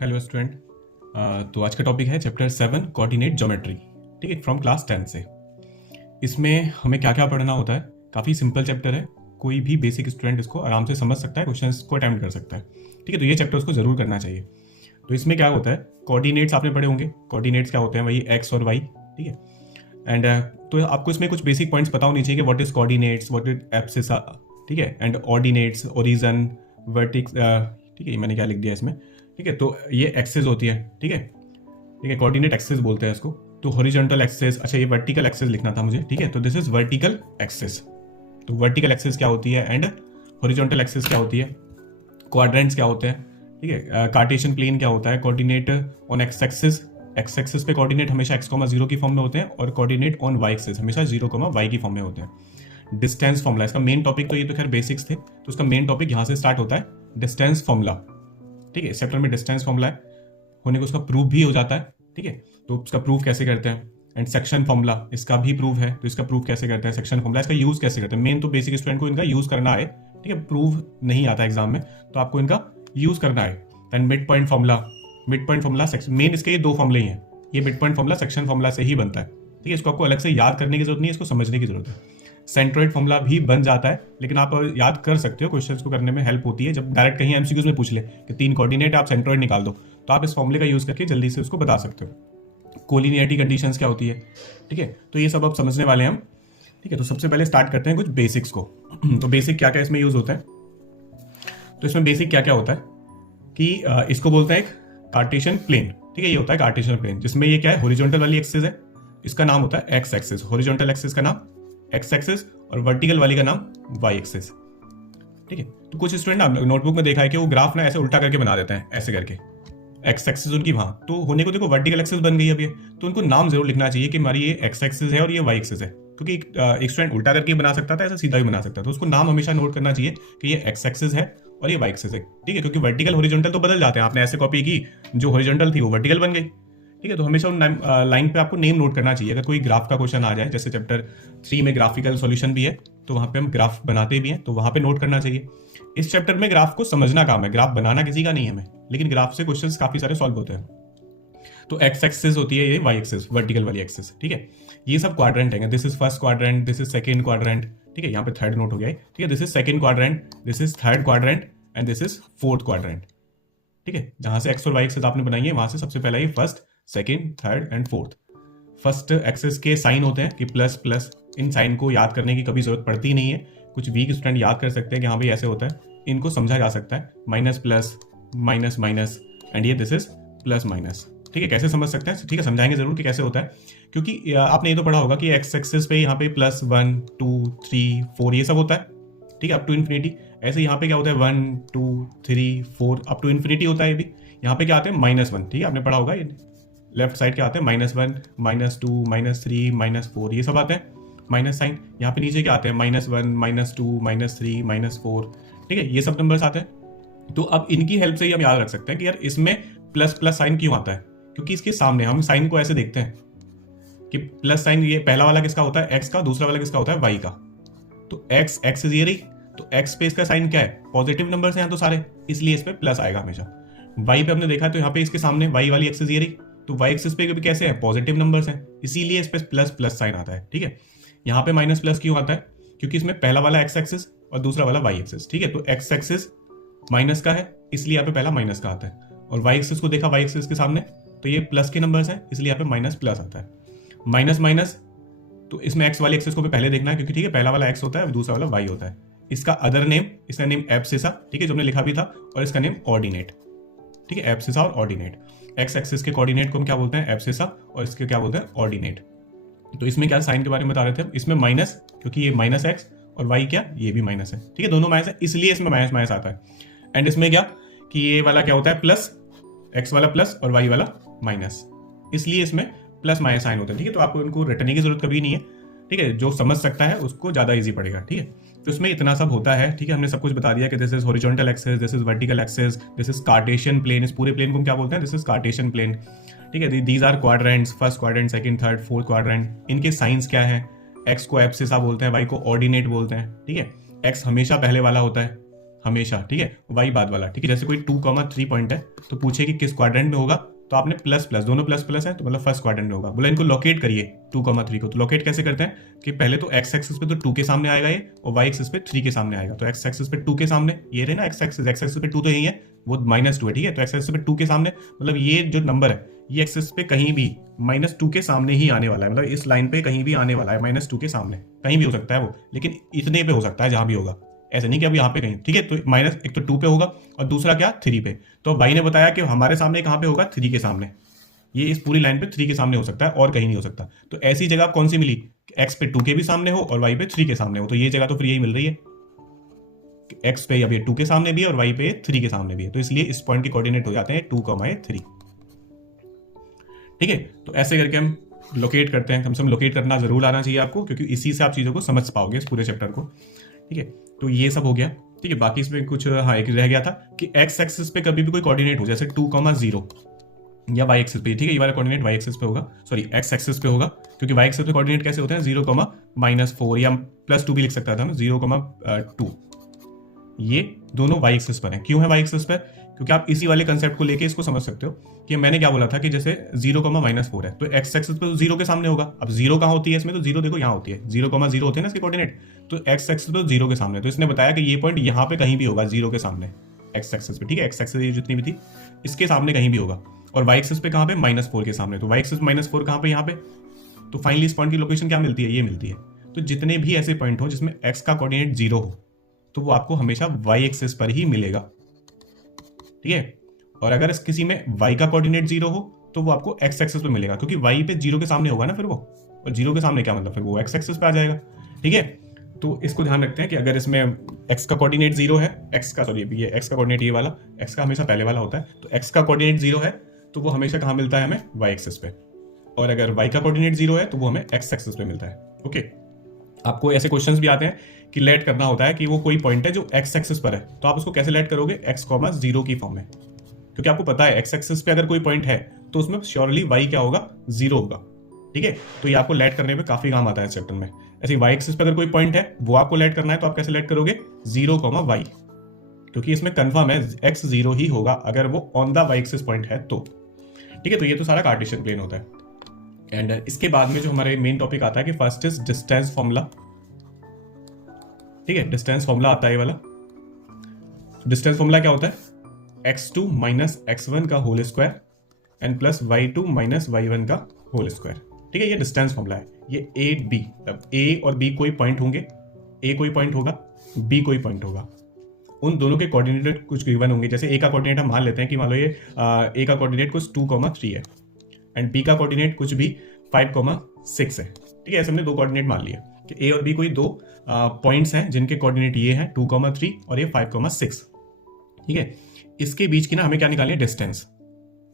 Hello student. तो आज का टॉपिक है चैप्टर 7 कोऑर्डिनेट ज्योमेट्री। ठीक है, फ्रॉम क्लास 10 से। इसमें हमें क्या क्या पढ़ना होता है, काफ़ी सिंपल चैप्टर है, कोई भी बेसिक स्टूडेंट इसको आराम से समझ सकता है, क्वेश्चंस को अटेम्प्ट कर सकता है। ठीक है, तो ये चैप्टर उसको जरूर करना चाहिए। तो इसमें क्या होता है, कोऑर्डिनेट्स आपने पढ़े होंगे। कोऑर्डिनेट्स क्या होते हैं, वही एक्स और वाई। ठीक है, एंड तो आपको इसमें कुछ बेसिक पॉइंट्स पता होनी चाहिए कि what is coordinates, what is abscissa. ठीक है, एंड ऑर्डिनेट्स, ओरिजन, वर्टिक्स। ठीक है, मैंने क्या लिख दिया इसमें। ठीक है, तो ये एक्सेस होती है। ठीक है, ठीक है, कोऑर्डिनेट एक्सेस बोलते हैं इसको। तो हॉरिजॉन्टल एक्सेस, अच्छा ये वर्टिकल एक्सेस लिखना था मुझे। ठीक है, तो दिस इज वर्टिकल एक्सेस। तो वर्टिकल एक्सेस क्या होती है एंड हॉरिजॉन्टल एक्सेस क्या होती है, क्वाड्रेंट्स क्या होते हैं। ठीक है, कार्टेशियन प्लेन क्या होता है, coordinate on x axis. X axis पे कोऑर्डिनेट हमेशा एक्स कॉमा जीरो की फॉर्म में होते हैं और कोऑर्डिनेट ऑन वाई एक्सिस हमेशा जीरो कॉमा वाई की फॉर्म में होते हैं। डिस्टेंस फॉर्मूला, इसका मेन टॉपिक, तो ये तो खैर बेसिक्स थे, तो उसका मेन टॉपिक यहाँ से स्टार्ट होता है, डिस्टेंस फॉर्मूला। ठीक है, इस चैप्टर में डिस्टेंस फॉर्मूला है, होने को उसका प्रूफ भी हो जाता है। ठीक है, तो उसका प्रूफ कैसे करते हैं। एंड सेक्शन फॉर्मूला, इसका भी प्रूफ है, तो इसका प्रूफ कैसे करते हैं, सेक्शन फॉर्मूला इसका यूज कैसे करते हैं। मेन तो बेसिक स्टूडेंट को इनका यूज करना है। ठीक है, प्रूफ नहीं आता एग्जाम में, तो आपको इनका यूज करना है। And mid point formula, mid point formula section, main इसके ये दो फॉर्मूले ही हैं। ये mid point formula section formula से ही बनता है। ठीक है, इसको आपको अलग से याद करने की जरूरत नहीं है, इसको समझने की जरूरत है। सेंट्रोइड फॉर्मूला भी बन जाता है, लेकिन आप याद कर सकते हो, क्वेश्चंस को करने में हेल्प होती है। जब डायरेक्ट कहीं एमसीक्यूज में पूछ ले कि 3 कोऑर्डिनेट आप सेंट्रोइड निकाल दो, तो आप इस फॉर्मूले का यूज करके जल्दी से उसको बता सकते हो। कोलिनियरिटी कंडीशंस क्या होती है। ठीक है, तो ये सब अब समझने वाले हैं हम। ठीक है, तो सबसे पहले स्टार्ट करते हैं कुछ बेसिक्स को। तो बेसिक क्या क्या इसमें यूज होता है, तो इसमें बेसिक क्या क्या होता है कि इसको बोलते हैं एक कार्टेशियन प्लेन। ठीक है, ये होता है कार्टेशियन प्लेन, जिसमें ये क्या है, हॉरिजॉन्टल वाली एक्सिस है, इसका नाम होता है एक्स एक्सिस। हॉरिजॉन्टल एक्सिस का नाम एक्स एक्सिस और वर्टिकल वाली का नाम वाई एक्सिस। ठीक है, तो कुछ स्टूडेंट ना नोटबुक में देखा है कि वो ग्राफ ना ऐसे उल्टा करके बना देते हैं, ऐसे करके। एक्स एक्सिस उनकी वहां तो होने को देखो वर्टिकल एक्सिस बन गई है अभी, तो उनको नाम जरूर लिखना चाहिए कि हमारी ये एक्स एक्सिस है और ये वाई एक्सिस है। क्योंकि एक स्टूडेंट उल्टा करके बना सकता था, ऐसा सीधा भी बना सकता था, तो उसको नाम हमेशा नोट करना चाहिए कि ये एक्स एक्सिस है और ये वाई एक्सिस है। ठीक है, क्योंकि वर्टिकल हॉरिजॉन्टल तो बदल जाते हैं, आपने ऐसे कॉपी की, जो हॉरिजॉन्टल थी वो वर्टिकल बन गई। ठीक है, तो हमेशा उन लाइन पे आपको नेम नोट करना चाहिए। अगर कोई ग्राफ का क्वेश्चन आ जाए, जैसे चैप्टर 3 में ग्राफिकल सॉल्यूशन भी है, तो वहां पे हम ग्राफ बनाते भी हैं, तो वहां पे नोट करना चाहिए। इस चैप्टर में ग्राफ को समझना काम है, ग्राफ बनाना किसी का नहीं है हमें, लेकिन ग्राफ से क्वेश्चंस काफी सारे सॉल्व होते हैं। तो एक्स एक्सिस होती है ये वाई एक्सिस, वर्टिकल वाली एक्सिस। ठीक है, ये सब क्वाड्रेंट है, this is first quadrant, this is second quadrant. ठीक है, यहाँ पे थर्ड नोट हो गया है। ठीक है, this is second quadrant, this is third quadrant and this is fourth quadrant. ठीक है, जहां से एक्स और वाई एक्सिस आपने बनाई है, वहां से सबसे पहला ये first, second, third and fourth. First axis के साइन होते हैं कि प्लस प्लस, इन साइन को याद करने की कभी जरूरत पड़ती नहीं है। कुछ वीक स्टूडेंट याद कर सकते हैं कि हाँ भाई ऐसे होता है, इनको समझा जा सकता है। Minus plus, minus minus and ये दिस इज प्लस माइनस। ठीक है, कैसे समझ सकते हैं, ठीक है, समझाएंगे जरूर कि कैसे होता है। क्योंकि आपने ये तो पढ़ा होगा कि एक्स एक्सिस पे यहाँ पे प्लस 1 2 3 4 ये सब होता है। ठीक है, अप टू इन्फिनिटी। ऐसे यहाँ पे क्या होता है, 1 2 3 4 अप टू इन्फिनिटी होता है ये भी। यहाँ पे क्या आते हैं, -1। ठीक है, आपने पढ़ा होगा, ये लेफ्ट साइड क्या आते हैं, -1 -2 -3 -4 ये सब आते हैं, माइनस साइन। यहाँ पे नीचे क्या आते हैं, -1 -2 -3 -4। ठीक है, ये सब नंबर्स आते हैं। तो अब इनकी हेल्प से ही हम याद रख सकते हैं कि यार इसमें प्लस प्लस साइन क्यों आता है, क्योंकि इसके सामने हम साइन को ऐसे देखते हैं कि प्लस साइन, ये पहला वाला किसका होता है, एक्स का, दूसरा वाला किसका होता है, वाई का। तो एक्स एक्सिस ये रही, तो एक्स पे इसका साइन क्या है, पॉजिटिव नंबर है यहाँ तो सारे, इसलिए इस पे प्लस आएगा हमेशा। वाई पे हमने देखा तो यहाँ पे इसके सामने वाई वाली एक्सिस ये रही, तो वाई एक्सिस पे भी कैसे है, पॉजिटिव नंबर्स हैं, इसीलिए इस पे प्लस प्लस साइन आता है। ठीक है, यहाँ पे माइनस प्लस क्यों आता है, क्योंकि इसमें पहला वाला एक्स एक्सिस और दूसरा वाला वाई एक्सिस। ठीक है, तो एक्स एक्सिस माइनस का है, इसलिए यहाँ पे पहला माइनस का आता है, और वाई एक्सिस को देखा वाई एक्सिस के सामने, तो ये प्लस के नंबर्स हैं, इसलिए यहाँ पे माइनस प्लस आता है। माइनस माइनस, तो इसमें एक्स वाली एक्सिस को भी पहले देखना है, क्योंकि ठीक है पहला वाला एक्स होता है, दूसरा वाला वाई होता है। इसका अदर नेम, इसका नेम एब्सिसा, ठीक है, जो हमने लिखा भी था, और इसका नेम ऑर्डिनेट। ठीक है, एब्सिसा और ऑर्डिनेट। एक्स एक्सिस के कोऑर्डिनेट को हम क्या बोलते हैं, एब्सिसा, और इसके क्या बोलते हैं, ऑर्डिनेट। तो इसमें क्या साइन के बारे में बता रहे थे, इसमें माइनस, क्योंकि ये माइनस एक्स, और वाई क्या, ये भी माइनस है। ठीक है, दोनों माइनस है, इसलिए इसमें माइनस माइनस आता है। एंड इसमें क्या कि ये वाला क्या होता है, प्लस, एक्स वाला प्लस और वाई वाला माइनस, इसलिए इसमें प्लस माइनस साइन होता है। ठीक है, तो आपको इनको रटने की जरूरत कभी नहीं है। ठीक है, जो समझ सकता है उसको ज्यादा इजी पड़ेगा। ठीक है, तो इसमें इतना सब होता है। ठीक है, हमने सब कुछ बता दिया कि this is horizontal axis, this is vertical axis, this is Cartesian plane. इस पूरे प्लेन को हम क्या बोलते हैं, दिस इज कार्टेशियन प्लेन। ठीक है, these are quadrants, first quadrant, second, third, fourth quadrant. इनके साइंस क्या है, एक्स को एब्सिसा बोलते हैं, वाई को ऑर्डिनेट बोलते हैं। ठीक है, एक्स हमेशा पहले वाला होता है, हमेशा, ठीक है, y बाद वाला, ठीक है। जैसे कोई 2,3 पॉइंट है तो पूछे कि किस क्वाड्रेंट में होगा, तो आपने प्लस प्लस दोनों प्लस प्लस है तो मतलब फर्स्ट क्वाड्रेंट में होगा। बोला इनको लोकेट करिए 2,3 को, तो लोकेट कैसे करते हैं कि पहले तो एक्स एक्सिस पे तो 2 के सामने आएगा ये, और वाई एक्सिस पे 3 के सामने आएगा। तो एक्स एक्सिस पे 2 के सामने ये रहे ना, एक्स एक्सिस पे 2 तो यही है, वो -2 है, ठीक है। तो एक्स एक्सिस पे 2 के सामने मतलब ये जो नंबर है ये एक्सिस पे कहीं भी -2 के सामने ही आने वाला है, मतलब इस लाइन पे कहीं भी आने वाला है, -2 के सामने कहीं भी हो सकता है वो, लेकिन इतने पे हो सकता है जहां भी होगा, ऐसे नहीं कि अब यहाँ पे कहीं, ठीक है। तो माइनस एक तो 2 पे होगा और दूसरा क्या 3 पे। तो भाई ने बताया कि हमारे सामने कहाँ पे होगा 3 के सामने, ये इस पूरी लाइन पे 3 के सामने हो सकता है और कहीं नहीं हो सकता। तो ऐसी जगह कौन सी मिली, एक्स पे 2 के भी सामने हो और वाई पे 3 के सामने हो, तो ये जगह तो फिर यही मिल रही है, एक्स पे अब ये 2 के सामने भी है और वाई पे 3 के सामने भी है, तो इसलिए इस पॉइंट के कोऑर्डिनेट हो जाते हैं 2,3, ठीक है। तो ऐसे करके हम लोकेट करते हैं, कम से कम लोकेट करना जरूर आना चाहिए आपको, क्योंकि इसी से आप चीज़ों को समझ पाओगे इस पूरे चैप्टर को, ठीक है। तो ये सब हो गया, ठीक है। बाकी इसमें कुछ हाँ एक रह गया था कि एक्स एक्सिस पे कभी भी कोई कोऑर्डिनेट हो, जैसे 2,0 या वाई एक्सिस पे, ठीक है, ये वाला कोऑर्डिनेट वाई एक्सिस पे होगा, सॉरी एक्स एक्सिस पे होगा, क्योंकि वाई एक्सिस पे कोऑर्डिनेट कैसे होते हैं 0,-4 या +2 भी लिख सकता था मैं, 0,2, ये दोनों वाई एक्सिस पर हैं। क्यों है वाई एक्सिस पर, क्योंकि आप इसी वाले कंसेप्ट को लेके इसको समझ सकते हो कि मैंने क्या बोला था कि जैसे 0,-4 है तो एक्स एक्सिस पे तो 0 के सामने होगा। अब 0 कहाँ होती है इसमें, तो 0 देखो यहाँ होती है, 0,0 होते हैं ना इसके कोऑर्डिनेट, तो एक्स एक्सिस पे तो 0 के सामने, तो इसने बताया कि ये पॉइंट यहाँ पे कहीं भी होगा 0 के सामने एक्स एक्सिस पे, ठीक है। एक्स एक्सिस जितनी भी थी इसके सामने कहीं भी होगा, और वाई एक्सिस पे कहाँ पे -4 के सामने, तो वाई एक्सिस -4 कहाँ पे, यहाँ पे। तो फाइनली इस पॉइंट की लोकेशन क्या मिलती है, ये मिलती है। तो जितने भी ऐसे पॉइंट हो जिसमें एक्स का कोऑर्डिनेट 0 हो तो वो आपको हमेशा वाई एक्सिस पर ही मिलेगा, ठीक है। और अगर इस किसी में y का कोऑर्डिनेट 0 हो तो वो आपको x एक्सिस पे मिलेगा, क्योंकि y पे 0 के सामने होगा ना फिर वो, और 0 के सामने क्या मतलब फिर वो x एक्सिस पे आ जाएगा, ठीक है। तो इसको ध्यान रखते हैं कि अगर इसमें x का कोऑर्डिनेट 0 है, x का सॉरी ये x का कोऑर्डिनेट ये वाला, x का हमेशा पहले वाला होता है, तो x का कोऑर्डिनेट 0 है तो वो हमेशा कहाँ मिलता है हमें y एक्सिस पे, और अगर y का कोऑर्डिनेट 0 है तो वो हमें x एक्सिस पे मिलता है, ओके। आपको ऐसे क्वेश्चंस भी आते हैं कि लेट करना होता है कि वो कोई पॉइंट है जो x एक्सिस पर है, तो आप उसको कैसे लेट करोगे, x, 0 की फॉर्म में, क्योंकि आपको पता है एक्स एक्सिस पे अगर कोई पॉइंट है तो उसमें श्योरली वाई क्या होगा 0 होगा, ठीक है। तो ये आपको लेट करने पे काफी काम आता है इस चैप्टर में। ऐसे वाई एक्सिस पे अगर कोई पॉइंट है वो आपको लेट करना है तो आप कैसे लेट करोगे 0, y, क्योंकि इसमें कंफर्म है x 0 ही होगा अगर वो on the y axis point है तो, ठीक है। तो ये तो सारा कार्टेशियन प्लेन होता है। एंड इसके बाद में जो हमारे मेन टॉपिक आता है कि फर्स्ट इज डिस्टेंस फॉर्मूला, ठीक है। डिस्टेंस फॉर्मूला आता है ये वाला। डिस्टेंस फॉर्मूला क्या होता है, x2 - x1 का whole square and plus y2 - y1 का होल स्क्वायर, ठीक है। ये डिस्टेंस फॉर्मूला है। ये a b, तब a और b कोई पॉइंट होंगे, a कोई पॉइंट होगा, b कोई पॉइंट होगा, उन दोनों के कोऑर्डिनेट कुछ गिवन होंगे। जैसे a का कोऑर्डिनेट हम मान लेते हैं कि मान लो ये a का कोऑर्डिनेट कुछ 2,3 है एंड b का कोऑर्डिनेट कुछ भी 5,6 है, ठीक है। ऐसे हमने दो कोऑर्डिनेट मान लिए कि a और b कोई दो पॉइंट्स हैं जिनके कोऑर्डिनेट ये हैं 2,3 और ये 5,6, ठीक है। इसके बीच की ना हमें क्या निकालनी है, डिस्टेंस।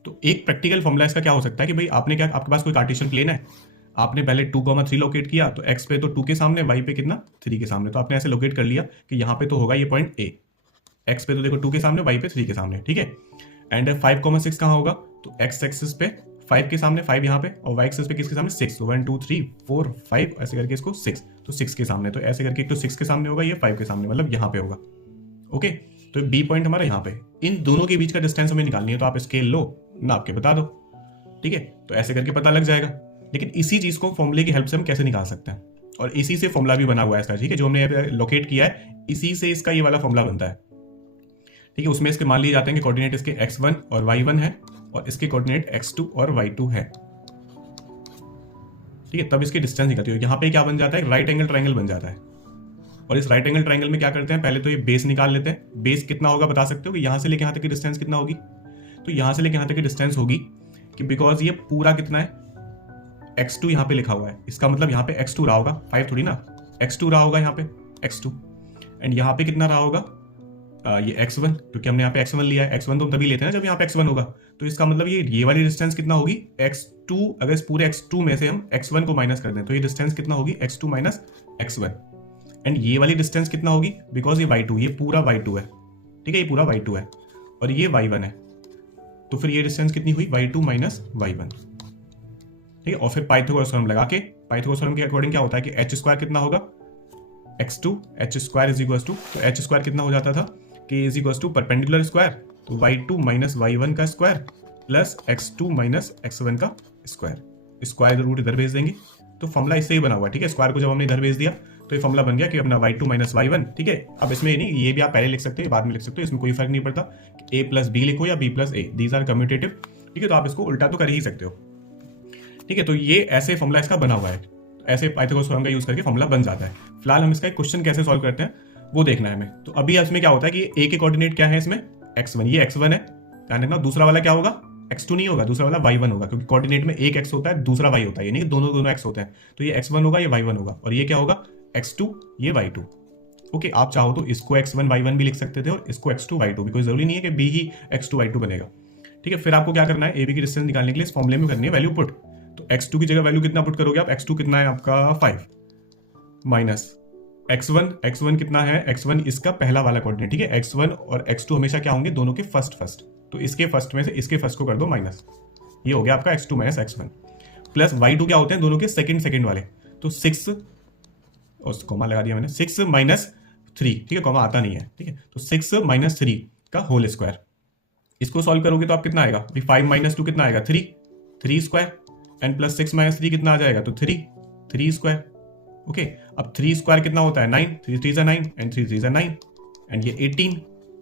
तो एक प्रैक्टिकल फॉर्मूला इसका क्या हो सकता है कि भाई आपने क्या, आपके पास कोई कार्टेशियन प्लेन है, आपने पहले 2,3 लोकेट किया तो x पे तो 2 के सामने, y पे कितना 3 के सामने, तो आपने ऐसे लोकेट कर लिया कि यहाँ पे तो होगा ये पॉइंट a, x पे तो देखो 2 के सामने, y पे 3 के सामने, ठीक है। एंड 5,6 कहाँ होगा, तो x एक्सिस पे 5 के सामने 5 यहाँ पे, और y एक्सिस पे किसके सामने 6, 1 2 3 4 5 ऐसे करके इसको 6, तो 6 के सामने, तो ऐसे करके एक तो 6 के सामने होगा, ये 5 के सामने, मतलब यहाँ पे होगा, ओके। तो बी पॉइंट हमारा यहाँ पे, इन दोनों के बीच का डिस्टेंस हमें निकालनी है, तो आप स्केल लो, नाप के बता दो, ठीक है। तो ऐसे करके पता लग जाएगा। लेकिन इसी चीज को फॉर्मूले की हेल्प से हम कैसे निकाल सकते हैं, और इसी से फॉर्मूला भी बना हुआ है इसका, ठीक है। जो हमने लोकेट किया है इसी से इसका ये वाला फॉर्मूला बनता है, ठीक है। उसमें इसके मान लिए जाते हैं कि कोऑर्डिनेट इसके x1 और y1 है और इसके कोऑर्डिनेट x2 और y2 है, ठीक है। तब इसकी डिस्टेंस निकलती है। यहाँ पे क्या बन जाता है, राइट एंगल ट्रायंगल बन जाता है। और इस राइट एंगल ट्रायंगल में क्या करते हैं, पहले तो ये बेस निकाल लेते हैं। बेस कितना होगा बता सकते हो कि यहाँ से लेके यहाँ तक की डिस्टेंस कितना होगी, तो यहाँ से लेके यहाँ तक की डिस्टेंस होगी कि बिकॉज ये पूरा कितना है x2 यहाँ पे लिखा हुआ है, इसका मतलब यहाँ पे x2 रहा होगा, 5 थोड़ी ना, x2 रहा होगा यहाँ पे x2, एंड यहाँ पे कितना रहा होगा ये x1, क्योंकि हमने यहाँ पे x1 लिया है। x1 तो हम तभी लेते हैं ना जब यहाँ पे x1 होगा, तो इसका मतलब ये वाली डिस्टेंस कितना होगी x2, अगर इस पूरे x2 में से हम x1 को माइनस कर दें तो ये डिस्टेंस कितना होगी x2 माइनस x1, एंड ये वाली डिस्टेंस कितना होगी, बिकॉज ये y2, ये पूरा y2 है, ठीक है, ये पूरा y2 है और ये y1 है, तो फिर ये डिस्टेंस कितनी हुई y2 माइनस y1, ठीक है। और फिर पाइथागोरस थ्योरम लगा के, पाइथागोरस थ्योरम के अकॉर्डिंग क्या होता है कि h स्क्वायर कितना होगा x2, h square is equal to, तो h स्क्वायर कितना हो जाता था कि is equal to perpendicular square, तो y2 माइनस y1 का square plus x2 minus x1 का स्क्वायर, स्क्वायर रूट इधर भेज देंगे। तो फॉर्मूला इससे ही बना हुआ है, ठीक है। स्क्वायर को जब हमने इधर भेज दिया तो ये फॉर्मूला बन गया कि अपना y2 माइनस y1, ठीक है। अब इसमें नहीं, ये भी आप पहले लिख सकते हो, बाद में लिख सकते हो, इसमें कोई फर्क नहीं पड़ता। a प्लस बी लिखो या b plus a, these are commutative, ठीक है। तो आप इसको उल्टा तो कर ही सकते हो, ठीक है। तो ये ऐसे फॉर्मूला इसका बना हुआ है, ऐसे पाइथागोरस थ्योरम का यूज करके फॉर्मूला बन जाता है। फिलहाल हम इसका एक क्वेश्चन कैसे सॉल्व करते हैं वो देखना है हमें। तो अभी इसमें क्या होता है कि a के कोऑर्डिनेट क्या है, इसमें x1, ये x1 है, ध्यान रखना। दूसरा वाला क्या होगा, x2 नहीं होगा, दूसरा वाला y1 होगा, क्योंकि कोऑर्डिनेट में एक x होता है, दूसरा y होता है, यानी कि दोनों दोनों x होते हैं। तो ये x1 होगा, ये y1 होगा, और ये क्या होगा x2, ये y2। ओके, आप चाहो तो इसको x1 y1 भी लिख सकते थे और इसको x2 y2 भी, कोई जरूरी नहीं है कि b ही x2 y2 बनेगा, ठीक है। फिर आपको क्या करना है, ए बी की डिस्टेंस निकालने के लिए इस फॉर्मूले में करनी है वैल्यू पुट। तो x2 की जगह वैल्यू कितना पुट करोगे आप, x2 कितना है आपका 5 माइनस x1 कितना है, x1 इसका पहला वाला कोऑर्डिनेट, ठीक है। x1 और x2 हमेशा क्या होंगे, दोनों के फर्स्ट, तो इसके फर्स्ट में से इसके फर्स्ट को कर दो माइनस, ये हो गया आपका x2 minus x1 plus y2 क्या होते हैं, दोनों के सेकंड वाले, तो 6 और कॉमा लगा दिया मैंने, 6 माइनस 3, ठीक है, कॉमा आता नहीं है, ठीक है। तो 6 माइनस 3 का होल स्क्वायर, इसको सॉल्व करोगे तो आप कितना आएगा, 5 माइनस 2 कितना आएगा 3 स्क्वायर, एंड प्लस 6 माइनस 3 कितना आ जाएगा, तो 3 स्क्वायर। ओके, अब 3 स्क्वायर कितना होता है 9, 3 3 9 एंड 3 3 9 एंड ये 18,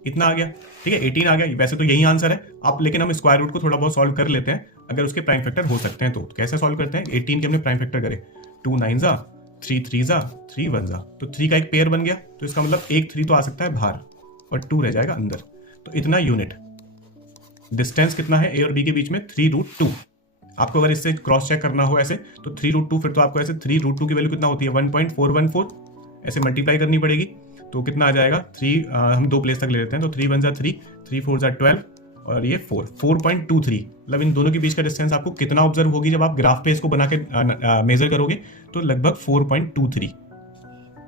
इतना आ गया, ठीक है, 18 आ गया। वैसे तो यही आंसर है आप, लेकिन हम स्क्वायर रूट को थोड़ा बहुत सॉल्व कर लेते हैं अगर उसके प्राइम फैक्टर हो सकते हैं तो। कैसे सॉल्व करते हैं, 18 के हमने प्राइम फैक्टर करे, 2 9 जा, 3 3 जा, 3 1 जा, तो 3 का एक पेयर बन गया, तो इसका मतलब एक 3 तो आ सकता है बाहर और 2 रह जाएगा अंदर, तो इतना यूनिट। डिस्टेंस कितना है ए और बी के बीच में, 3√2। आपको अगर इससे क्रॉस चेक करना हो ऐसे तो 3√2, फिर तो आपको ऐसे 3√2 की वैल्यू कितना होती है 1.414, ऐसे मल्टीप्लाई करनी पड़ेगी, तो कितना आ जाएगा 3, हम 2 प्लेस तक ले लेते हैं, तो 3 1 जा 3, 3 4 जा 12 और ये 4.23। मतलब इन दोनों के बीच का डिस्टेंस आपको कितना ऑब्जर्व होगी जब आप ग्राफ पे इसको बना के मेजर करोगे, तो लगभग 4.23,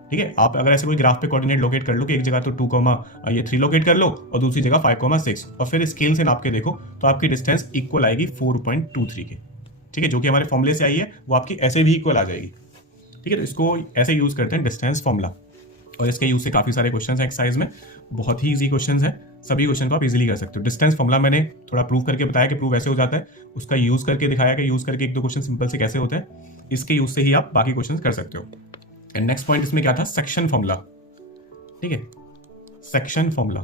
ठीक है। आप अगर ऐसे कोई ग्राफ पे कोऑर्डिनेट लोकेट कर लो कि एक जगह तो 2, ये 3 लोकेट कर लो और दूसरी जगह 5,6 और फिर स्केल से नाप के देखो तो आपकी डिस्टेंस इक्वल आएगी 4.23 के, ठीक है, जो कि हमारे फॉर्मूले से आई है, वो आपकी ऐसे भी इक्वल आ जाएगी, ठीक है। तो इसको ऐसे यूज करते हैं डिस्टेंस फॉर्मूला, और इसके यूज से काफी सारे क्वेश्चन हैं एक्सरसाइज में, बहुत ही इजी क्वेश्चन है, सभी क्वेश्चन को आप इजीली कर सकते हो। डिस्टेंस फॉर्मूला मैंने थोड़ा प्रूव करके बताया कि प्रूव ऐसे हो जाता है, उसका यूज करके दिखाया कि यूज करके 1-2 क्वेश्चन सिंपल से कैसे होते हैं, इसके यूज से ही आप बाकी क्वेश्चन कर सकते हो। एंड नेक्स्ट पॉइंट इसमें क्या था, सेक्शन फॉर्मूला, ठीक है, सेक्शन फॉर्मूला।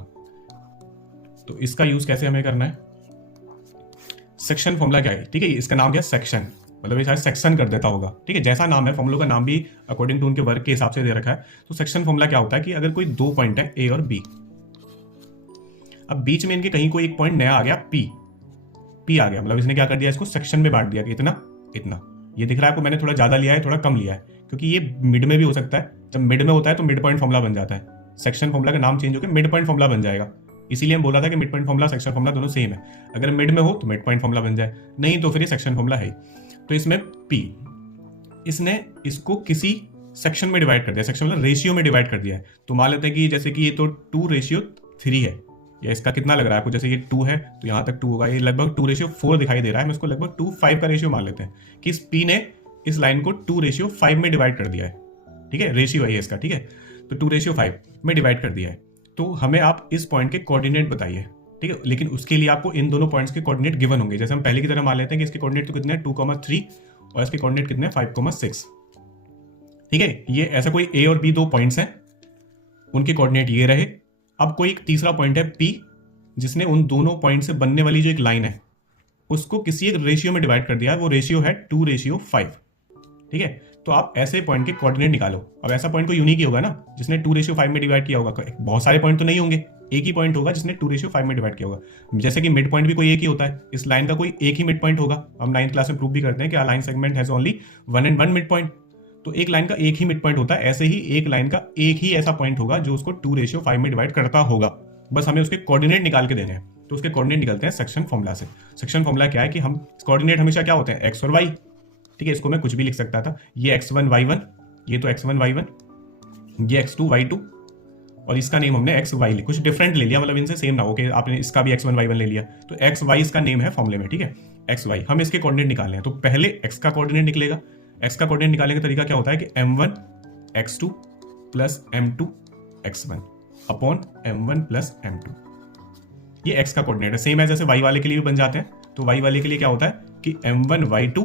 तो इसका यूज कैसे हमें करना है, सेक्शन फॉर्मूला क्या है, ठीक है, इसका नाम क्या है सेक्शन, मतलब ये शायद सेक्शन कर देता होगा, ठीक है, जैसा नाम है फॉर्मूलों का नाम भी अकॉर्डिंग टू उनके वर्क के हिसाब से दे रखा है। तो सेक्शन फॉर्मूला क्या होता है कि अगर कोई 2 पॉइंट है ए और बी, अब बीच में इनके कहीं कोई एक पॉइंट नया आ गया पी आ गया, मतलब इसने क्या कर दिया, इसको सेक्शन में बांट दिया कि इतना इतना, ये दिख रहा है आपको, मैंने थोड़ा ज्यादा लिया है थोड़ा कम लिया है, क्योंकि ये मिड में भी हो सकता है, जब मिड में होता है तो मिड पॉइंट फॉर्मूला बन जाता है, सेक्शन फॉर्मूला का नाम चेंज होकर मिड पॉइंट फॉर्मूला बन जाएगा। इसीलिए हम बोला था कि mid point formula section formula दोनों सेम है, अगर मिड में हो तो मिड पॉइंट फॉर्मूला बन जाए, नहीं तो फिर ये सेक्शन फॉर्मूला है। तो इसमें पी, इसने इसको किसी सेक्शन में डिवाइड कर दिया, सेक्शन मतलब रेशियो में डिवाइड कर दिया है। तो मान लेते हैं कि जैसे कि ये तो 2:3 है, या इसका कितना लग रहा है आपको, जैसे ये 2 है तो यहाँ तक 2 होगा, ये लगभग 2:4 दिखाई दे रहा है, हम इसको लगभग 2:5 का रेशियो मान लेते हैं कि इस पी ने इस लाइन को 2:5 में डिवाइड कर दिया है, ठीक है, रेशियो है इसका, ठीक है, तो 2:5 में डिवाइड कर दिया है। तो हमें आप इस पॉइंट के कोऑर्डिनेट बताइए, ठीक है, लेकिन उसके लिए आपको इन दोनों पॉइंट्स के कोऑर्डिनेट गिवन होंगे। जैसे हम पहले की तरह मान लेते हैं कि इसके कोऑर्डिनेट तो कितने हैं 2,3 और इसके कोऑर्डिनेट कितने हैं 5,6, ठीक है। ये ऐसा कोई ए और बी 2 पॉइंट्स हैं, उनके कोऑर्डिनेट ये रहे। अब कोई एक तीसरा पॉइंट है पी, जिसने उन दोनों पॉइंट से बनने वाली जो एक लाइन है उसको किसी एक रेशियो में डिवाइड कर दिया है, वो रेशियो है 2:5, ठीक है। तो आप ऐसे पॉइंट के कोऑर्डिनेट निकालो। अब ऐसा पॉइंट कोई यूनिक ही होगा ना जिसने 2:5 में डिवाइड किया होगा, बहुत सारे पॉइंट तो नहीं होंगे, एक ही पॉइंट होगा जिसने 2:5 में डिवाइड किया होगा। जैसे कि मिड पॉइंट भी कोई एक ही होता है, इस लाइन का कोई एक ही मिड पॉइंट होगा। हम 9th क्लास में प्रूव भी करते हैं कि a line segment has only 1 and 1 mid point, तो एक लाइन का एक ही मिड पॉइंट होता है। ऐसे ही एक लाइन का एक ही ऐसा पॉइंट होगा जो उसको 2:5 में डिवाइड करता होगा, बस हमें उसके कोऑर्डिनेट निकाल के देने हैं। तो उसके कोऑर्डिनेट निकलते हैं सेक्शन फॉर्मूला से। सेक्शन फॉर्मूला क्या है कि हम कोऑर्डिनेट हमेशा क्या होते हैं एक्स और वाई, ठीक है, इसको मैं कुछ भी लिख सकता था, ये x1 y1, ये तो x1 y1, ये x2 y2 और इसका नेम हमने x y कुछ डिफरेंट ले लिया, मतलब इनसे सेम ना हो कि आपने इसका भी x1 y1 ले लिया, तो x y इसका नेम है फॉर्मूले में, ठीक है, x y। हम इसके कोऑर्डिनेट निकालने हैं, तो पहले x का कोऑर्डिनेट निकलेगा। x का कोऑर्डिनेट निकालने का तरीका क्या होता है कि m1 x2 plus m2 x1, upon m1 plus m2। ये x का कोऑर्डिनेट है, सेम है जैसे y वाले के लिए भी बन जाते हैं। तो y वाले के लिए क्या होता है कि m1 y2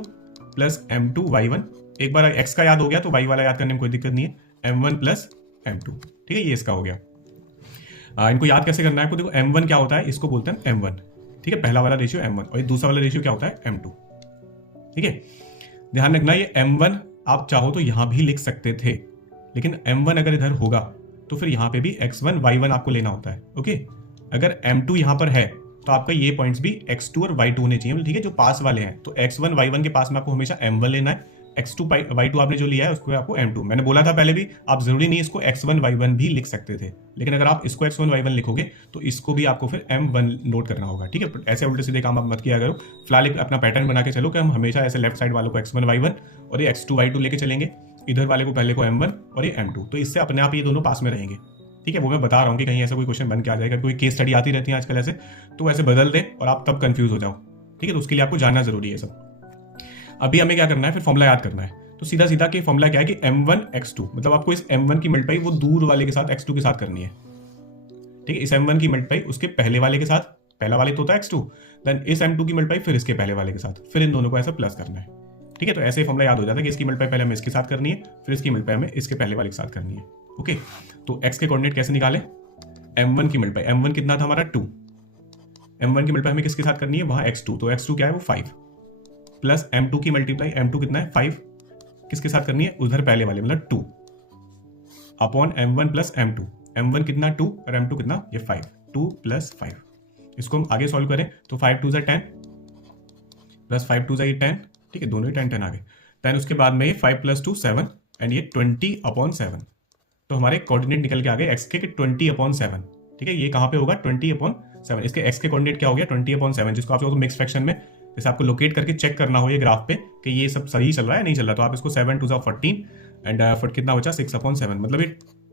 plus m2 y1। एक बार x का याद हो गया तो y वाला याद करने में कोई दिक्कत नहीं है, m1 प्लस m2। ठीक है, ये इसका हो गया। इनको याद कैसे करना है आपको, देखो m1 क्या होता है, इसको बोलते हैं m1। ठीक है, पहला वाला रेशियो m1 और ये दूसरा वाला रेशियो क्या होता है m2। ठीक है, ध्यान रखना ये m1 आप चाहो तो यहां भी लिख सकते थे, लेकिन m1 अगर इधर होगा तो फिर यहां पे भी x1 y1 आपको लेना होता है। ओके, अगर m2 यहां पर है तो आपका ये पॉइंट्स भी x2 और y2 होने चाहिए। ठीक है, जो पास वाले हैं, तो x1 y1 के पास में आपको हमेशा m1 लेना है, x2 y2 आपने जो लिया है उसको आपको m2। मैंने बोला था पहले भी, आप जरूरी नहीं इसको x1 y1 भी लिख सकते थे, लेकिन अगर आप इसको x1 y1 लिखोगे तो इसको भी आपको फिर m1 नोट करना होगा। ठीक है, ऐसे उल्टे सीधे काम आप मत किया करो। फिलहाल एक अपना पैटर्न बना के चलो कि हम हमेशा ऐसे लेफ्ट साइड वालों को x1 y1 और ये x2 y2 लेके चलेंगे, इधर वाले को पहले को m1 और ये m2। तो इससे अपने आप ये दोनों पास में रहेंगे। ठीक है, वो मैं बता रहा हूँ कि कहीं ऐसा कोई क्वेश्चन बन के आ जाएगा, कोई केस स्टडी आती रहती है आजकल ऐसे, तो ऐसे बदल दे और आप तब कंफ्यूज हो जाओ। ठीक है, तो उसके लिए आपको जानना जरूरी है सब। अभी हमें क्या करना है, फिर फॉर्मूला याद करना है। तो सीधा सीधा कि फॉर्मूला क्या है कि m1 x2, मतलब आपको इस m1 की मल्टीप्लाई वो दूर वाले के साथ x2 के साथ करनी है। ठीक है, इस m1 की मल्टीप्लाई उसके पहले वाले के साथ, पहला वाले तो होता है x2, देन इस m2 की मल्टीप्लाई फिर इसके पहले वाले के साथ, फिर इन दोनों को ऐसा प्लस करना है। ठीक है, तो ऐसे फॉर्मूला याद हो जाता है कि इसकी मल्टीप्लाई पहले हमें इसके साथ करनी है, फिर इसकी मल्टीप्लाई हमें इसके पहले वाले के साथ करनी है। ओके, तो x के कोऑर्डिनेट कैसे निकाले, m1 की मल्टीप्लाई, m1 कितना था हमारा 2, m1 की मल्टीप्लाई हमें किसके साथ करनी है, वहां x2, तो x2 क्या है वो 5, प्लस m2 की मल्टीप्लाई, m2 कितना है 5, किसके साथ करनी है, उधर पहले वाले मतलब 2, upon m1 plus m2। m1 कितना 2 और m2 कितना ये 5, 2 प्लस 5। इसको हम आगे सॉल्व करें तो 5 2 10 प्लस 5 2 10। ठीक है, दोनों ही 10 10 आ गए। देन उसके बाद में ये 5 प्लस 2 7 एंड ये 20 अपॉन 7। तो हमारे कोऑर्डिनेट निकल के आ गए x के 20 अपॉन 7। ठीक है, ये कहां पे होगा 20 अपॉन 7। इसके x के कोऑर्डिनेट क्या हो गया 20 अपॉन 7, जिसको आप लोग मिक्स फ्रैक्शन में जैसे आपको लोकेट करके चेक करना हो ये ग्राफ पे कि ये सब सही चल रहा है नहीं चल रहा, तो आप इसको 7 2 14 एंड कितना बचा 6 अपॉन 7, मतलब ये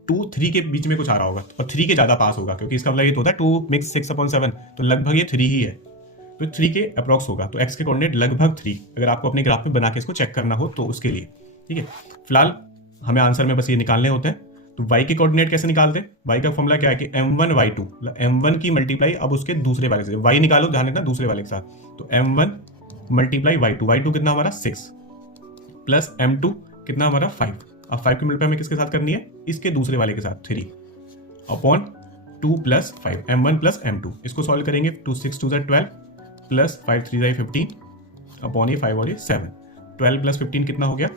2 3 के बीच में कुछ आ रहा होगा और 3 के ज्यादा पास होगा, क्योंकि इसका मतलब ये तो होता है 2 मिक्स 6 अपॉन 7, तो लगभग ये 3 ही है, तो 3 के अप्रॉक्स होगा। तो x के कोऑर्डिनेट लगभग 3, अगर आपको अपने ग्राफ पे बना के इसको चेक करना हो तो उसके लिए। ठीक है, फिलहाल हमें आंसर में बस ये निकालने होते हैं। तो y के कोऑर्डिनेट कैसे निकालते हैं, y का फॉर्मूला क्या है कि m1 y2, मतलब m1 की मल्टीप्लाई अब उसके दूसरे वाले से, y निकालो, ध्यान रखना दूसरे वाले के साथ, तो m1 मल्टीप्लाई y2, y2 कितना हमारा 6 प्लस m2 कितना हमारा 5। अब 5 की मल्टीप्लाई हमें किसके साथ करनी है, इसके दूसरे वाले के साथ 3 upon 2 plus 5, m1 plus m2। इसको सॉल्व करेंगे, 2 6 2 12 प्लस 5 3 15 अपॉन ये 5 और ये 7, 12 प्लस 15 कितना हो गया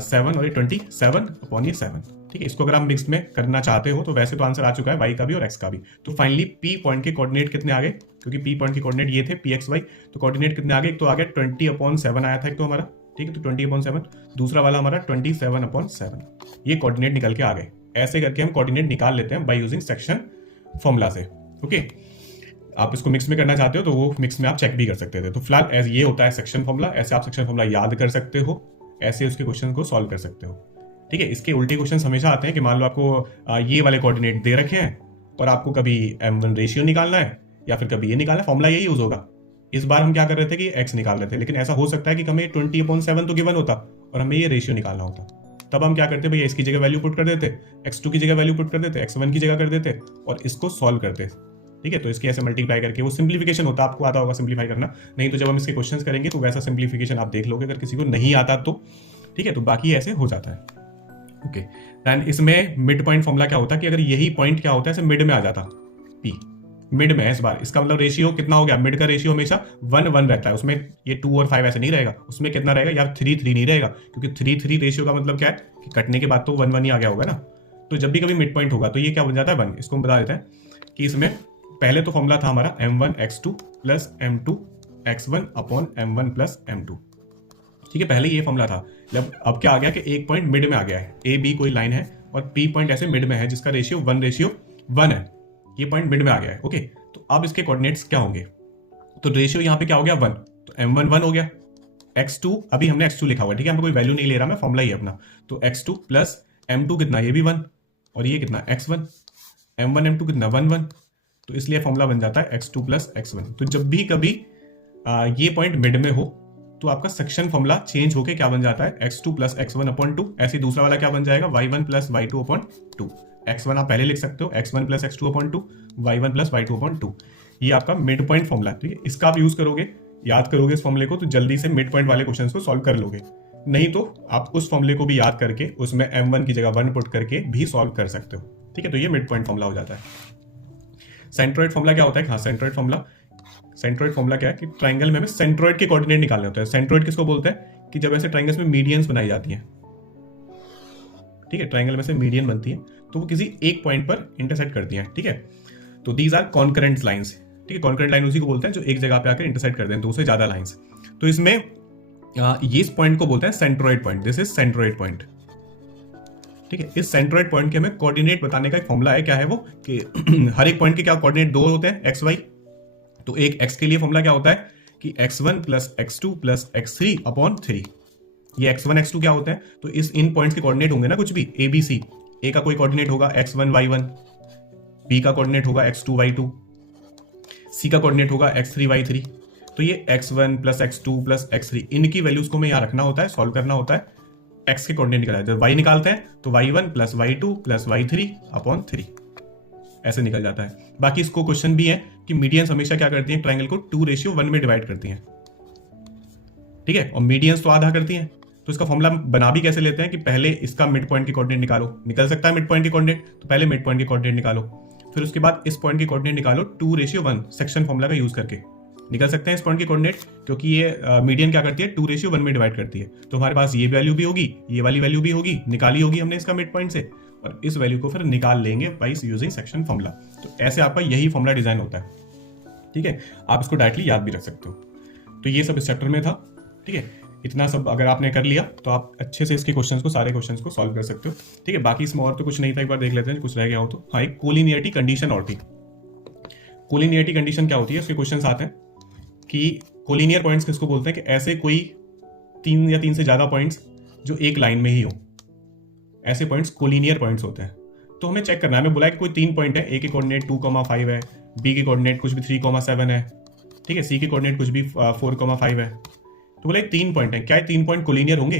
7 और ये 27 अपॉन ये 7। ठीक है, इसको अगर आप मिक्स में करना चाहते हो तो वैसे तो आंसर आ चुका है y का भी और x का भी। तो फाइनली p पॉइंट के कोऑर्डिनेट कितने आ गए, क्योंकि p पॉइंट के कोऑर्डिनेट ये थे pxy, तो कोऑर्डिनेट कितने आ गए, एक तो आ गया 20 अपॉन 7 आया था एक तो हमारा। ठीक है, तो 20 अपॉन 7, दूसरा वाला हमारा 27 अपॉन 7, ये कोऑर्डिनेट निकल के आ गए। ऐसे करके हम कोऑर्डिनेट निकाल लेते हैं बाय यूजिंग सेक्शन फॉर्मूला से। ओके, आप इसको मिक्स में करना चाहते हो तो वो मिक्स में आप चेक भी कर सकते थे। तो फिलहाल ऐसे ये होता है सेक्शन फॉर्मूला, ऐसे आप सेक्शन फॉर्मूला याद कर सकते हो, ऐसे उसके क्वेश्चन को सॉल्व कर सकते हो। ठीक है, इसके उल्टे क्वेश्चन हमेशा आते हैं कि मान लो आपको ये वाले कोऑर्डिनेट दे रखे हैं और आपको कभी m1 रेशियो निकालना है या फिर कभी ये निकालना है, फॉर्मूला यही यूज होगा। इस बार हम क्या कर रहे थे कि x निकाल रहे थे, लेकिन ऐसा हो सकता है कि हमें 20/7 तो गिवन होता और हमें ये रेशियो निकालना होता, तब हम क्या करते भैया इसकी जगह वैल्यू पुट कर देते, x2 की जगह वैल्यू पुट कर देते, x1 की जगह कर देते और इसको सॉल्व करते। ठीक है, तो इसकी ऐसे मल्टीप्लाई करके वो सिंप्लीफिकेशन होता, आपको आता होगा सिंप्लीफाई करना, नहीं तो जब हम इसके क्वेश्चंस करेंगे तो वैसा सिंप्लीफिकेशन आप देख लोगे अगर किसी को नहीं आता तो। ठीक है, तो बाकी ऐसे हो जाता है। ओके, देन इसमें मिड पॉइंट फॉर्मूला क्या होता है कि अगर यही पॉइंट क्या होता है ऐसे मिड में आ जाता, p मिड में है इस बार, इसका मतलब रेशियो कितना हो गया, मिड का रेशियो हमेशा 1 1 रहता है, उसमें ये 2 और 5 ऐसे नहीं रहेगा, उसमें कितना रहेगा यार 3 3 नहीं रहेगा, क्योंकि 3 3 रेशियो का मतलब क्या है कि कटने के बाद तो 1 1 ही आ गया होगा ना। तो जब भी कभी मिड पॉइंट होगा तो ये क्या बन जाता है 1। इसको हम बता देते हैं कि इसमें पहले तो फॉर्मूला था हमारा m1 x2 plus m2 x1 upon m1 plus m2। ठीक है, पहले ये फॉर्मूला था, अब क्या आ गया कि एक पॉइंट मिड में आ गया है, ए बी कोई लाइन है और p पॉइंट ऐसे मिड में है जिसका रेशियो 1:1 है, ये पॉइंट मिड में आ गया है। ओके, तो अब इसके कोऑर्डिनेट्स क्या होंगे, तो रेशियो यहाँ पे क्या हो गया 1, तो m1 1 हो गया, x2 अभी हमने x2 लिखा हुआ है, ठीक है, हमें कोई वैल्यू नहीं ले रहा, मैं फॉर्मूला ही है अपना, तो x2 प्लस m2 कितना, ये भी 1 और ये कितना x1, m1 m2 कितना 1 1, तो इसलिए फॉर्मूला बन जाता है x2 प्लस x1। तो जब भी कभी ये पॉइंट मिड में हो तो आपका सेक्शन फॉर्मूला चेंज होके क्या बन जाता है x2 प्लस x1 अपॉन 2, ऐसे दूसरा वाला क्या बन जाएगा y1 plus y2 upon 2, x1 आप पहले लिख सकते हो, x1 plus x2 upon 2, y1 plus y2 upon 2। ये आपका मिड पॉइंट फॉर्मूला है, ठीक है। इसका आप यूज करोगे, याद करोगे इस फॉर्मूले को, तो जल्दी से मिड पॉइंट वाले क्वेश्चंस को सॉल्व कर लोगे। नहीं तो आप उस फॉर्मूले को भी याद करके उसमें m1 की जगह 1 पुट करके भी सॉल्व कर सकते हो, ठीक है। तो ये मिड पॉइंट फॉर्मूला हो जाता है। सेंट्रोइड फॉर्मूला क्या होता है? हाँ, सेंट्रोइड फॉर्मूला क्या है कि ट्राइंगल में हमें सेंट्रोइड के कोऑर्डिनेट निकालने होते हैं। सेंट्रोइड किसको बोलते हैं? कि जब ऐसे ट्राइंगल्स में मीडियंस बनाई जाती हैं, ठीक है, ट्राइंगल में से मीडियन बनती है तो वो किसी एक पॉइंट पर इंटरसेक्ट करती हैं, ठीक है। तो दीज आर कॉन्करेंट लाइंस, ठीक है। कॉन्करेंट लाइन उसी को बोलते हैं जो एक जगह पे आकर इंटरसेक्ट करते हैं, दो से ज्यादा लाइंस। तो इसमें ये इस पॉइंट को बोलते हैं centroid point. This is centroid point, ठीक है। इस सेंट्रोइड पॉइंट के हमें कोऑर्डिनेट बताने का एक फॉर्मूला है। क्या है वो? कि हर एक पॉइंट के क्या कोऑर्डिनेट दो होते हैं, एक्स वाई। तो एक एक्स के लिए फॉर्मूला क्या होता है कि x1 plus x2 plus x3 upon 3। ये x1 x2 क्या होता है? तो इन पॉइंट्स के कोऑर्डिनेट होंगे ना कुछ भी, ए बी सी। ए का कोई कोऑर्डिनेट होगा x1 y1, बी का कोऑर्डिनेट होगा x2 y2, सी का कोऑर्डिनेट होगा x3 y3। तो ये x1 plus x2 plus x3, इनकी वैल्यूज को हमें यहाँ रखना होता है, सॉल्व करना होता है, x के कोऑर्डिनेट निकाला है। जब y निकालते हैं तो y1 plus y2 plus y3 upon 3 ऐसे निकल जाता है। बाकी इसको क्वेश्चन भी है कि मीडियंस हमेशा क्या करती हैं? ट्राइंगल को 2:1 में डिवाइड करती हैं, ठीक है। और मीडियंस तो आधा करती हैं। तो इसका फॉर्मूला बना भी कैसे लेते हैं कि पहले इसका मिड पॉइंट की कोऑर्डिनेट निकालो, निकल सकता है मिड पॉइंट की कोऑर्डिनेट, तो पहले मिड पॉइंट की कोऑर्डिनेट निकालो, फिर उसके बाद इस पॉइंट की कोऑर्डिनेट निकालो 2:1 सेक्शन फॉर्मूला का यूज करके निकल सकते हैं इस पॉइंट की कोऑर्डिनेट, क्योंकि ये मीडियन क्या करती है? 2:1 में डिवाइड करती है। तो हमारे पास ये वैल्यू भी होगी, ये वाली वैल्यू भी होगी, निकाली होगी हमने इसका मिड पॉइंट से, और इस वैल्यू को फिर निकाल लेंगे बाय यूजिंग सेक्शन फॉर्मूला। तो ऐसे आपका यही फॉर्मूला डिजाइन होता है, ठीक है। आप इसको डायरेक्टली याद भी रख सकते हो। तो ये सब इस चैप्टर में था, ठीक है। इतना सब अगर आपने कर लिया तो आप अच्छे से इसके क्वेश्चंस को, सारे क्वेश्चंस को सॉल्व कर सकते हो, ठीक है। बाकी इसमें और तो कुछ नहीं था, एक बार देख लेते हैं कुछ रह गया हो तो। हाँ, एक कोलिनियरिटी कंडीशन और थी। कोलिनियरिटी कंडीशन क्या होती है? उसके क्वेश्चंस आते हैं कि कोलिनियर पॉइंट्स किसको बोलते हैं? कि ऐसे कोई 3 या 3 से ज्यादा पॉइंट्स जो एक लाइन में ही हो, ऐसे पॉइंट्स कोलिनियर पॉइंट्स होते हैं। तो हमें चेक करना है, हमें बोला है कि कोई 3 पॉइंट है, ए के कोऑर्डिनेट 2,5 है, बी के कोऑर्डिनेट कुछ भी 3,7 है, ठीक है, सी के कोऑर्डिनेट कुछ भी 4,5 है। तो बोला 3 पॉइंट है, क्या ये 3 पॉइंट कोलिनियर होंगे?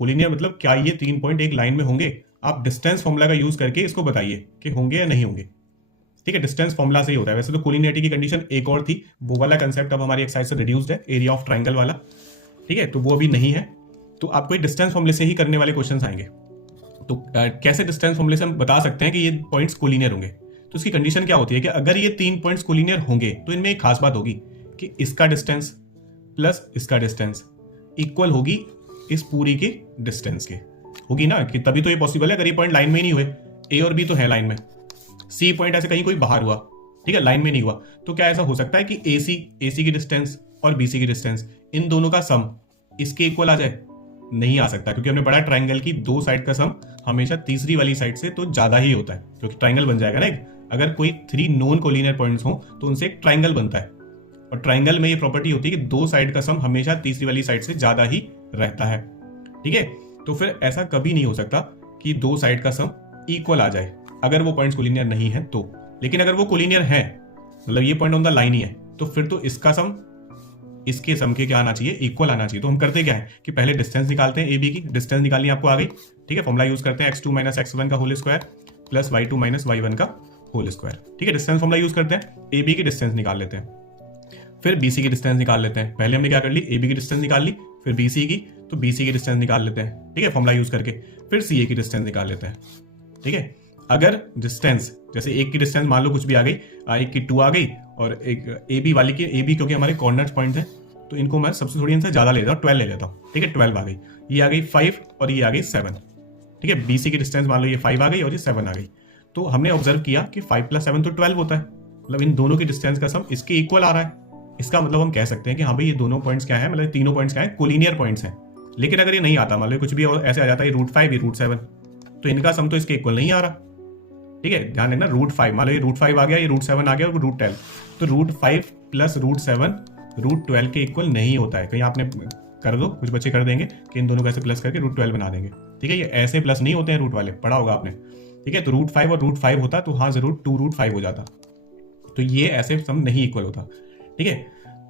कोलिनियर मतलब क्या ये 3 पॉइंट एक लाइन में होंगे? आप डिस्टेंस फॉर्मूला का यूज करके इसको बताइए कि होंगे या नहीं होंगे, ठीक है। डिस्टेंस फॉर्मूला से ही होता है। वैसे तो कोलिनियरिटी की कंडीशन एक और थी, वो वाला कंसेप्ट अब हमारी एक्सरसाइज से रिड्यूस्ड है, एरिया ऑफ ट्राइंगल वाला, ठीक है। तो वो अभी नहीं है। तो आपको डिस्टेंस फॉर्मूले से ही करने वाले क्वेश्चन आएंगे। तो कैसे डिस्टेंस फॉर्मूले से हम बता सकते हैं कि ये पॉइंट्स कोलिनियर होंगे? तो इसकी कंडीशन क्या होती है कि अगर ये 3 पॉइंट्स कोलिनियर होंगे तो इनमें एक खास बात होगी कि इसका डिस्टेंस प्लस इसका डिस्टेंस इक्वल होगी इस पूरी की डिस्टेंस के, होगी ना। कि तभी तो ये पॉसिबल है। अगर ये पॉइंट लाइन में ही नहीं हुए, ए और बी तो है लाइन में, सी पॉइंट ऐसे कहीं कोई बाहर हुआ, ठीक है, लाइन में नहीं हुआ, तो क्या ऐसा हो सकता है कि एसी की डिस्टेंस और बीसी की डिस्टेंस, इन दोनों का सम इसके इक्वल आ जाए? नहीं आ सकता, क्योंकि हमने पढ़ा ट्राइंगल की 2 साइड का सम हमेशा तीसरी वाली साइड से तो ज्यादा ही होता है, क्योंकि ट्राइंगल बन जाएगा ना। अगर कोई 3 नॉन कोलिनियर पॉइंट्स हो तो उनसे एक ट्राइंगल बनता है, और ट्राइंगल में ये प्रॉपर्टी होती है कि 2 साइड का सम हमेशा तीसरी वाली साइड से ज्यादा ही रहता है, ठीक है। तो फिर ऐसा कभी नहीं हो सकता कि 2 साइड का सम इक्वल आ जाए अगर वो पॉइंट्स कोलिनियर नहीं है तो। लेकिन अगर वो कोलिनियर है, मतलब ये पॉइंट ऑन द लाइन ही है, तो फिर तो इसका सम इसके सम के क्या आना चाहिए? इक्वल आना चाहिए। तो हम करते क्या है कि पहले डिस्टेंस निकालते हैं, ए बी की डिस्टेंस निकालनी आपको आ गई, ठीक है। फॉर्मूला यूज करते हैं x2 माइनस x1 का whole square plus y2 minus y1 का होल स्क्वायर, ठीक है। डिस्टेंस फॉर्मूला यूज करते हैं, ए बी की डिस्टेंस निकाल लेते हैं, फिर बीसी की डिस्टेंस निकाल लेते हैं। पहले हमने क्या कर ली? ए बी की डिस्टेंस निकाल ली, फिर बीसी की, तो बीसी की डिस्टेंस निकाल लेते हैं, ठीक है, फॉर्मूला यूज करके। फिर सी ए की डिस्टेंस निकाल लेते हैं, ठीक है। अगर डिस्टेंस जैसे एक की डिस्टेंस मान लो कुछ भी आ गई, एक की 2 आ गई, और एक ए बी वाली की, ए बी क्योंकि हमारे कॉर्नर पॉइंट है तो इनको मैं सबसे थोड़ी इनसे ज्यादा ले लेता हूँ, 12 ले लेता हूँ, ठीक है। 12 आ गई, ये आ गई 5 और ये आ गई 7, ठीक है। बीसी की डिस्टेंस मान लो ये 5 आ गई और ये 7 आ गई। तो हमने ऑब्जर्व किया कि 5 + 7 तो 12 होता है, मतलब इन दोनों की डिस्टेंस का सम इसके इक्वल आ रहा है। इसका मतलब हम कह सकते हैं कि हाँ भाई ये दोनों पॉइंट्स क्या है, मतलब तीनों पॉइंट्स क्या है? कोलिनियर पॉइंट्स हैं। लेकिन अगर ये नहीं आता, मान लो कुछ भी और ऐसे आ जाता है √5 ये √7, तो इनका सम तो इसके इक्वल नहीं आ रहा, ठीक है। ध्यान रखना, √5 मान लो ये √5 आ गया, ये √7 आ गया और √12, तो √5 + √7 √12 के इक्वल नहीं होता है। कहीं आपने कर दो, कुछ बच्चे कर देंगे कि इन दोनों को ऐसे प्लस करके √12 बना देंगे, ठीक है। ये ऐसे प्लस नहीं होते हैं रूट वाले, पढ़ा होगा आपने, ठीक है। तो √5 और √5 होता तो हाँ जरूर 2√5 हो जाता, तो ये ऐसे सम नहीं इक्वल होता, ठीक है।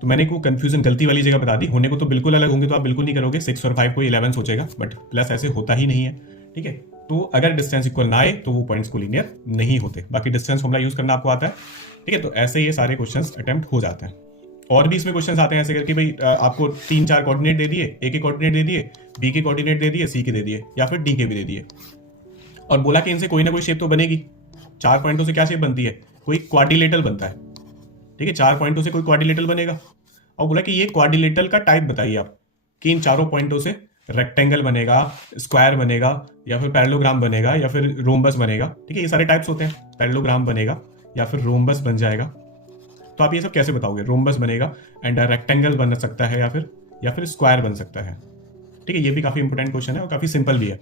तो मैंने को कंफ्यूजन गलती वाली जगह बता दी, होने को तो बिल्कुल अलग होंगे तो आप बिल्कुल नहीं करोगे, 6 और 5 को 11 सोचेगा, बट प्लस ऐसे होता ही नहीं है, ठीक है। तो अगर डिस्टेंस इक्वल ना आए तो वो पॉइंट्स को लीनियर नहीं होते। बाकी डिस्टेंस फॉर्मूला यूज करना आपको आता है, ठीक है। तो ऐसे ये सारे क्वेश्चंस अटेम्प्ट हो जाते हैं। और भी इसमें क्वेश्चंस आते हैं ऐसे करके, भाई आपको 3-4 कोऑर्डिनेट दे दिए, ए के कोऑर्डिनेट दे दिए, बी के कोऑर्डिनेट दे दिए, सी के दे दिए, या फिर डी के भी दे दिए, और बोला कि इनसे कोई ना कोई शेप तो बनेगी। 4 पॉइंटों से क्या शेप बनती है? कोई क्वाड्रिलेटरल बनता है, ठीक है। 4 पॉइंटों से कोई क्वाड्रिलेटरल बनेगा, और बोला कि ये क्वाड्रिलेटरल का टाइप बताइए आप, कि इन चारों पॉइंटों से रेक्टेंगल बनेगा, स्क्वायर बनेगा, या फिर पैरेललोग्राम बनेगा, या फिर रोम्बस बनेगा, ठीक है। ये सारे टाइप्स होते हैं। पैरेललोग्राम बनेगा या फिर रोम्बस बन जाएगा। तो आप ये सब कैसे बताओगे? रोम्बस बनेगा एंड रेक्टेंगल बन सकता है, या फिर स्क्वायर बन सकता है, ठीक है। ये भी काफी इंपॉर्टेंट क्वेश्चन है और काफी सिंपल भी है।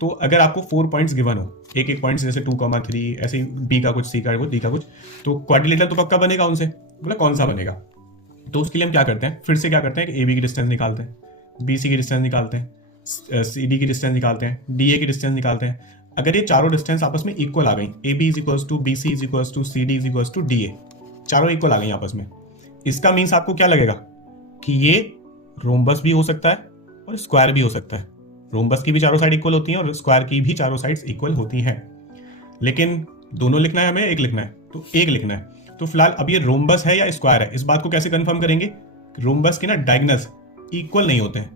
तो अगर आपको 4 पॉइंट्स गिवन हो, एक पॉइंट्स जैसे 2,3, ऐसे ही बी का कुछ, सी का कुछ, डी का कुछ, तो क्वाड्रिलेटरल तो पक्का बनेगा उनसे। बोला कौन सा बनेगा? तो उसके लिए हम क्या करते हैं, फिर से क्या करते हैं कि ए बी की डिस्टेंस निकालते हैं, बी सी की डिस्टेंस निकालते हैं, सी डी की डिस्टेंस निकालते हैं, डी ए की डिस्टेंस निकालते हैं। अगर ये चारों डिस्टेंस आपस में इक्वल आ गई, a b is equals to b c is equals to c d is equals to d a, चारों इक्वल आ गई आपस में, इसका मीन्स आपको क्या लगेगा कि ये रोम्बस भी हो सकता है और स्क्वायर भी हो सकता है। रोम्बस की भी चारों साइड इक्वल होती हैं और स्क्वायर की भी चारों साइड्स इक्वल होती हैं। लेकिन दोनों लिखना है हमें, एक लिखना है, तो एक लिखना है। तो फिलहाल अब ये रोम्बस है या स्क्वायर है, इस बात को कैसे कंफर्म करेंगे? रोम्बस के ना डायगोनल्स इक्वल नहीं होते हैं,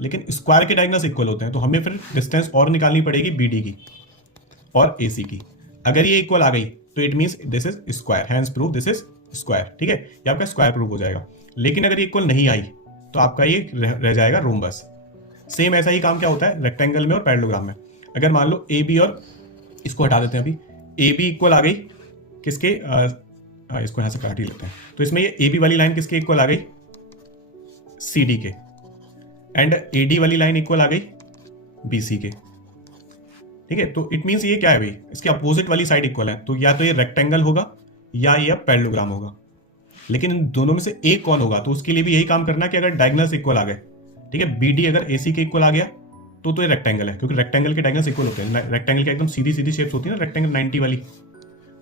लेकिन स्क्वायर के डायगोनल्स इक्वल होते हैं। तो हमें फिर डिस्टेंस और निकालनी पड़ेगी बीडी की और एसी की। अगर ये इक्वल आ गई तो it means this is square, hence proved this is square, ठीक है। ये आपका स्क्वायर प्रूव हो जाएगा। लेकिन अगर ये इक्वल नहीं आई तो आपका ये रह जाएगा रोम्बस। सेम ऐसा ही काम क्या होता है रेक्टेंगल में और पैरेललोग्राम में। अगर मान लो ए बी, और इसको हटा देते हैं अभी, ए बी इक्वल आ गई किसके, इसको यहां से काट ही लेते हैं। तो इसमें ये ए बी वाली लाइन किसके इक्वल आ गई? सी डी के। एंड ए डी वाली लाइन इक्वल आ गई बी सी के, ठीक है। तो इट मीन्स ये क्या है भाई, इसके अपोजिट वाली साइड इक्वल है। तो या तो ये रेक्टेंगल होगा या ये पैरेललोग्राम होगा। लेकिन इन दोनों में से एक कौन होगा? तो उसके लिए भी यही काम करना कि अगर डायगोनल्स इक्वल आ गए, ठीक है, बी डी अगर ए सी के इक्वल आ गया तो ये रेक्टेंगल है, क्योंकि रेक्टेंगल के डायगोनल्स इक्वल होते हैं। रेक्टेंगल की एकदम सीधी सीधी शेप्स होती है ना, रेक्टेंगल 90 वाली,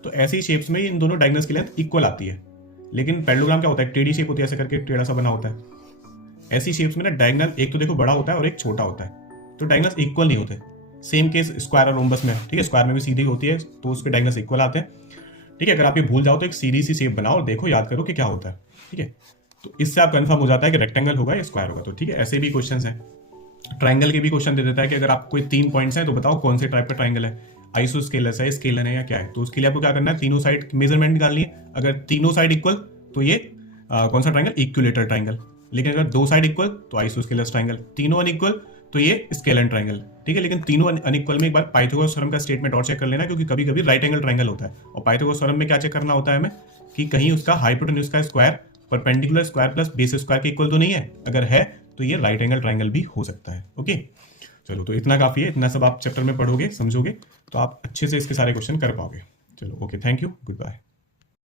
तो ऐसी शेप्स में इन दोनों डायगोनल्स की लेंथ इक्वल आती है। लेकिन पैरेललोग्राम क्या होता है, टेढ़ी शेप होती है, ऐसे करके टेढ़ा सा बना होता है। ऐसी शेप्स में ना डायगोनल एक तो देखो बड़ा होता है और एक छोटा होता है, तो डायगोनल्स इक्वल नहीं होते। सेम केस स्क्वायर और रोम्बस में, ठीक है। स्क्वायर में भी सीधी होती है तो उसके डायगोनल्स इक्वल आते हैं, ठीक है। अगर आप ये भूल जाओ तो एक सीधी सी शेप बनाओ और देखो, याद करो कि क्या होता है, ठीक है। तो इससे आप कंफर्म हो जाता है कि रेक्टेंगल होगा या स्क्वायर होगा। तो ठीक है, ऐसे भी क्वेश्चंस हैं। ट्राइंगल के भी क्वेश्चन दे देता है कि अगर आप कोई 3 पॉइंट्स हैं तो बताओ कौन से टाइप का ट्राइंगल है, आइसोस्केलस है, स्केलर है या क्या है। तो उसके लिए आपको क्या करना है, तीनों साइड मेजरमेंट निकालनी है। अगर तीनों साइड इक्वल तो ये कौन सा ट्राइंगल, इक्विलेटरल ट्राइंगल। लेकिन अगर 2 साइड इक्वल तो आइसोस्केलस ट्राइंगल, तीनों अनइक्वल तो ये स्केलर ट्राइंगल, ठीक है। लेकिन तीनों अनइक्वल में एक बार पाइथागोरस थ्योरम का स्टेटमेंट और चेक कर लेना, क्योंकि कभी कभी राइट एंगल ट्राइंगल होता है। और पाइथागोरस थ्योरम में क्या चेक करना होता है हमें, कि कहीं उसका हाइपोटेन्यूज का square perpendicular square plus base square के इक्वल तो नहीं है। अगर है तो ये राइट एंगल ट्राइंगल भी हो सकता है। ओके, चलो, तो इतना काफी है। इतना सब आप चैप्टर में पढ़ोगे, समझोगे, तो आप अच्छे से इसके सारे क्वेश्चन कर पाओगे। चलो, okay, thank you, good bye.